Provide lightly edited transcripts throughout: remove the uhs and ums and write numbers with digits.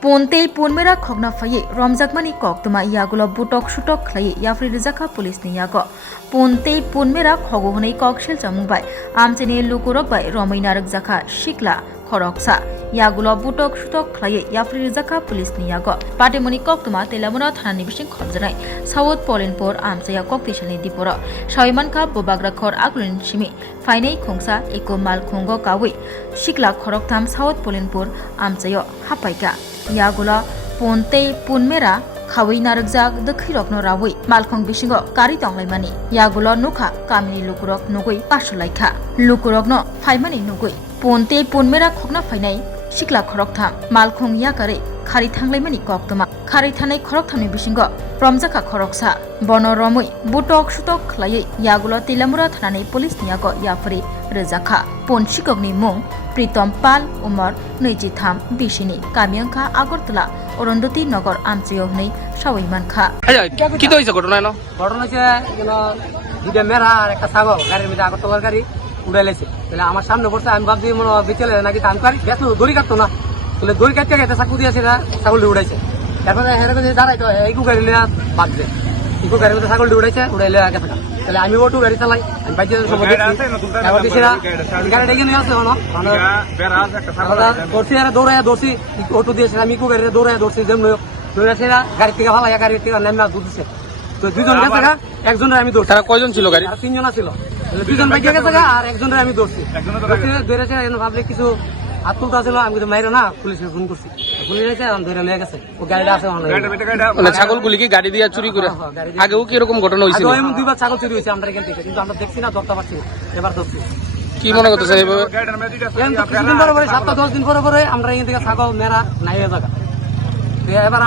Ponte Ponmera Khogna Faye, Romzakmani Koktuma Yagulo Butok Shutok Clay, Yafri Rizaka Police Niyago, Ponte Ponmera Khogohone Kokshel Jamubai, Amtene Lukurok by Rominar Zaka, Shikla, Koroksa, Yagulo Butok Shutok Clay, Yafri Rizaka Police Niyago, Patemoni Koktuma, Telamura Thanibishin Khobzanai, South Polinpur, Amsaya Kokishani Dipora, Shaimanka Bobagra Kor Aglun Shimi, Fine Kongsa, Eko Mal Kongo Kawi, Shikla Koroktam, South Polinpur, Amsayo, Hapaika. Yagula Ponte Punmera Kawi Narjak the Kirokno Rawi Malkong Bishingo Kari Tonglemani Yagula Nuka Kamini Lukurok Nugui Pashulaika Lukurokno Faimani Nugui Ponte Punmera Kogna Fainai Shikla Koroktam Malkong Yakare Kari Tanglemani Koktoma Kari Tane Koroktami Bishingo Romzaka Koroksa Bono Romui Butok Shutok Klaye Yagula Tilamura Thane Police Niago Yafri Rezaka Ponshikogni Mung Pritom Pal Umar Nejitham Bishini Kamyanka Agartala Orondoti Nogor Amchiohni Shawimanka কি তো হইছে ঘটনা না ঘটনা হচ্ছে দুইটা মেরা আর একটা ছাগল গাড়ির মধ্যে আগরতলার গাড়ি উড়ে লেছে তাহলে আমার সামনে পড়ছে আমি ভাবছি মনে বিকেলে নাকি ধান কাটি ব্যস্ত দড়ি কাটতো না তাহলে দড়ি কাটতে গেছে চাকু দিয়েছে ছাগলটি উড়াইছে তারপরে হেরে দাঁড়াইতো এইকু গাড়ি লিয়া বাঁধছে ইকু গাড়ির মধ্যে ছাগলটি উড়াইছে উড়াইলে আগে থাকা তাহলে আমি ওটু গাড়ি চালাই আমি বাইকে গাড়িটা এগিয়ে নিয়ে আসছে ধরছি আর দৌড়াইয়া ধরছি অটো দিয়েছে আমি ইকু গাড়িতে দৌড়াইয়া ধরছি যেমন দৌড়াইছে গাড়ি থেকে ভালো গাড়ি থেকে নেমে দুধছে তো দুজন গেছে একজনের আমি ধরছি তারা কয়জন ছিল গাড়ি তিনজন ছিল দুজন বাইকে গেছে আর একজনের আমি ধরছি ধরেছে ভাবলে কিছু হাত তুলতে ছিল আমি কিন্তু মাইরে না পুলিশকে ফোন করছি পুলিশ এসে ধরে নিয়ে গেছে ও গাড়িটা আছে মানে ছাগলগুলি কি গাড়ি দিয়ে চুরি করে আগেও কি এরকম ঘটনা হয়েছিল দুইবার ছাগল চুরি হয়েছে আমরা এখান থেকে কিন্তু আমরা দেখছি না ধরতে পারছি না এবার ধরছি কি মনে করতেছে এইভাবে কিছুদিন পরে 7-10 দিন পরে আমরা এখান থেকে ছাগল মেরা নাই হয়ে থাকা এবার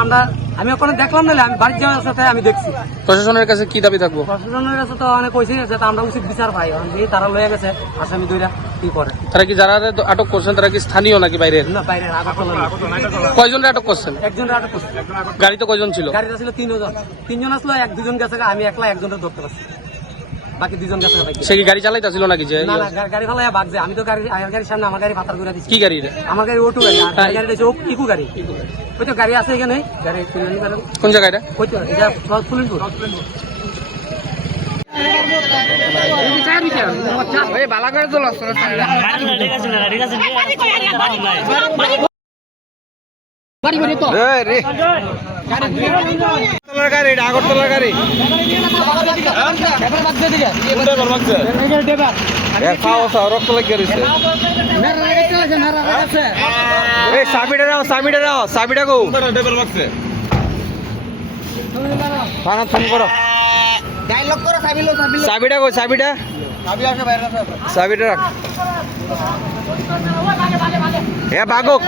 আমি ওখানে দেখলাম না আমি বাড়ি যাওয়ার সাথে আমি দেখছি প্রশাসনের কাছে কি দাবি থাকবো প্রশাসনের কাছে তো অনেক কইছি যে আমরা উচিত বিচার পাই তারা লয়ে গেছে আসামি দুইটা কি করে তারা কি যারা আটক করছেন তারা কি স্থানীয় নাকি বাইরের না বাইরের কয়জনের আটক করছেন একজনের আটক করছে গাড়িতে কয়জন ছিল গাড়িতে ছিল তিনজন আসলো দুজন গেছে আমি একলা একজনের ধরতে পারছি বাকি দুজন গেছে সে কি গাড়ি চালাইতেছিল নাকি যে না গাড়ি ফালাইয়া ভাগছে আমি তো গাড়ির সামনে আমার গাড়ি পাতার করে দিচ্ছি কি গাড়ি আমার গাড়ি অটো গাড়ি আর গাড়িটা ইকু গাড়ি ওই তো গাড়ি আছে এখানে গাড়ি কোন জায়গাটা ওই তো এটা ফুলিনপুর বালাগড় চল আগরতলার গাড়ি রক্ত লাগিয়েছে চাবিটা গো থানা ফোন করো চাবিটা গো চাবিটা রাখ হ্যাঁ বাগক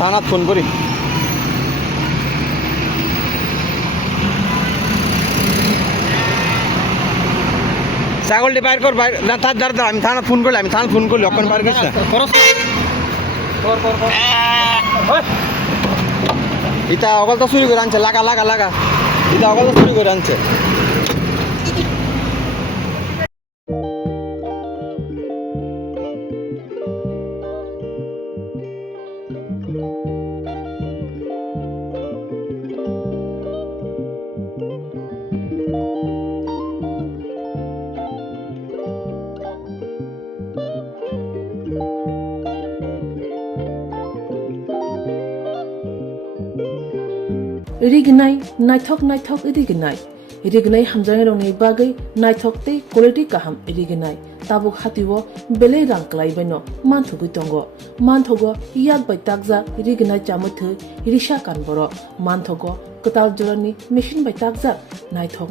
থানা ফোন করি ছাগলটি বাইর কর না তার দ্বারা আমি থানা ফোন করলে অক্ষণ বাইর করছে ইটা অগলটা চুরি করে আনছে লাগা ইটা অগলটা চুরি করে আনছে Rignai, Naithok, Rignai Hamjang Roni Bagay, Naithok te, Quality Kaham, Rignai, Tabuk Hatiwo, Bele Ranklai Beno, Mantogutongo, Mantogo, Yad by Tagza, Rignai Chamutu, Irisha Kanboro, Mantogo, Kotal Jorani, Machine by Tagza, Naithok,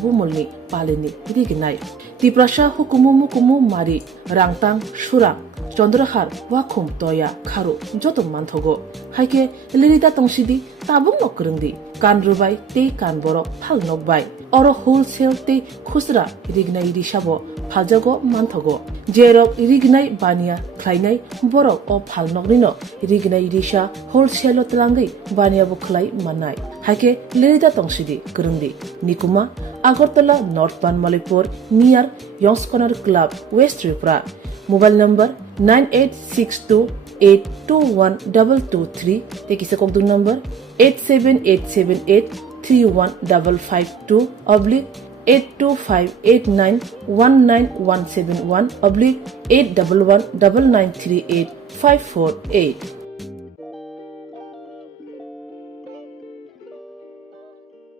Bumulni, Palini, Rignai. Tiprasha Hukumumu Mari, Rangtang, Shura, চন্দ্রহার ওয়াখুম তয়া খারো যত মানথগো হাইকে লিরিতা তংসিদি তাবুং নকরংদি কান রুবাই তে কান বরক ফাল নকবাই or wholesale তে খুচরা রিগনাই রিসাবো ফালজাগো মানথগো जेरक रिगनाय बानिया ख्लायनाय बरक अ फालनगनिनो रिगनाय रिसा wholesale तलांगै बानियाबो ख्लाय मानाय हाके लेरिदा तंसिदि करंदि निकुमा Agartala north Banamalipur near Young's Corner Club West Tripura mobile number 9862821223 ते किसे कोक दुन नंबर 8787831/8258919171/811993854 8